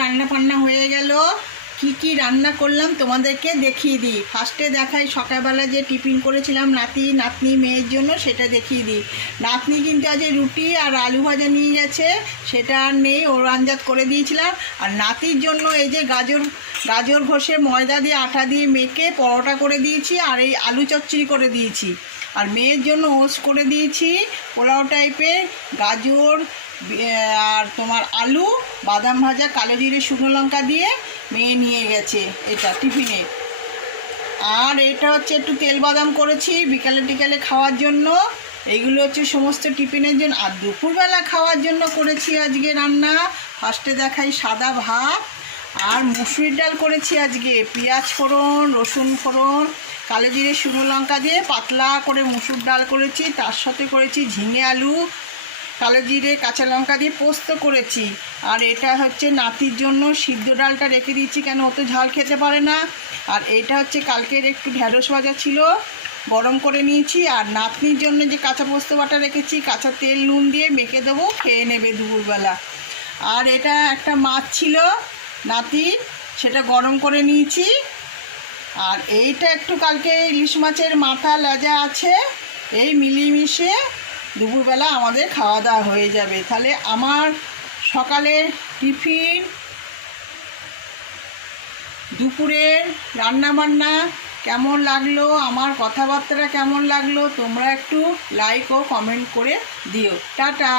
রান্না বান্না হয়ে গেল। কি কি রান্না করলাম তোমাদেরকে দেখিয়ে দিই। ফার্স্টে দেখাই সকালবেলা যে টিফিন করেছিলাম নাতনি মেয়ের জন্য, সেটা দেখিয়ে দিই। নাতনি কিন্তু আজ রুটি আর আলু ভাজা নিয়ে গেছে, সেটা আর নেই, ওর আঞ্জাত করে দিয়েছিলাম। আর নাতির জন্য এই যে গাজর ঘষে ময়দা দিয়ে আটা দিয়ে মেখে পরোটা করে দিয়েছি, আর এই আলু চচ্চড়ি করে দিয়েছি। আর মেয়ের জন্য ওস করে দিয়েছি পোলাও টাইপের, গাজর আর তোমার আলু, বাদাম ভাজা, কালো জিরে, শুকনো লঙ্কা দিয়ে মেয়ে নিয়ে গেছে এটা টিফিনে। আর এটা হচ্ছে একটু তেল বাদাম করেছি বিকালে খাওয়ার জন্য। এইগুলো হচ্ছে সমস্ত টিফিনের জন্য। আর দুপুরবেলা খাওয়ার জন্য করেছি আজকে রান্না। ফার্স্টে দেখাই সাদা ভাত আর মুসুরির ডাল করেছি আজকে, পেঁয়াজ ফোড়ন, রসুন ফোড়ন, কালো জিরে, শুকনো লঙ্কা দিয়ে পাতলা করে মুসুর ডাল করেছি। তার সাথে করেছি ঝিঙে আলু, কালো জিরে, কাঁচা লঙ্কা দিয়ে পোস্ত করেছি। আর এটা হচ্ছে নাতির জন্য সিদ্ধ ডালটা রেখে দিচ্ছি, কেন অত ঝাল খেতে পারে না। আর এটা হচ্ছে কালকের একটু ঢ্যাঁড়স ভাজা ছিল, গরম করে নিয়েছি। আর নাতনির জন্য যে কাঁচা পোস্ত বাটা রেখেছি, কাঁচা তেল নুন দিয়ে মেখে দেবো, খেয়ে নেবে দুপুরবেলা। আর এটা একটা মাছ ছিল নাতির, সেটা গরম করে নিয়েছি। আর এইটা একটু কালকে ইলিশ মাছের মাথা লেজা আছে, এই মিলিয়ে দুপুরবেলা আমাদের খাওয়া দাওয়া হয়ে যাবে। তাহলে আমার সকালের টিফিন, দুপুরের রান্নাবান্না কেমন লাগলো, আমার কথাবার্তা কেমন লাগলো, তোমরা একটু লাইক ও কমেন্ট করে দিও। টাটা।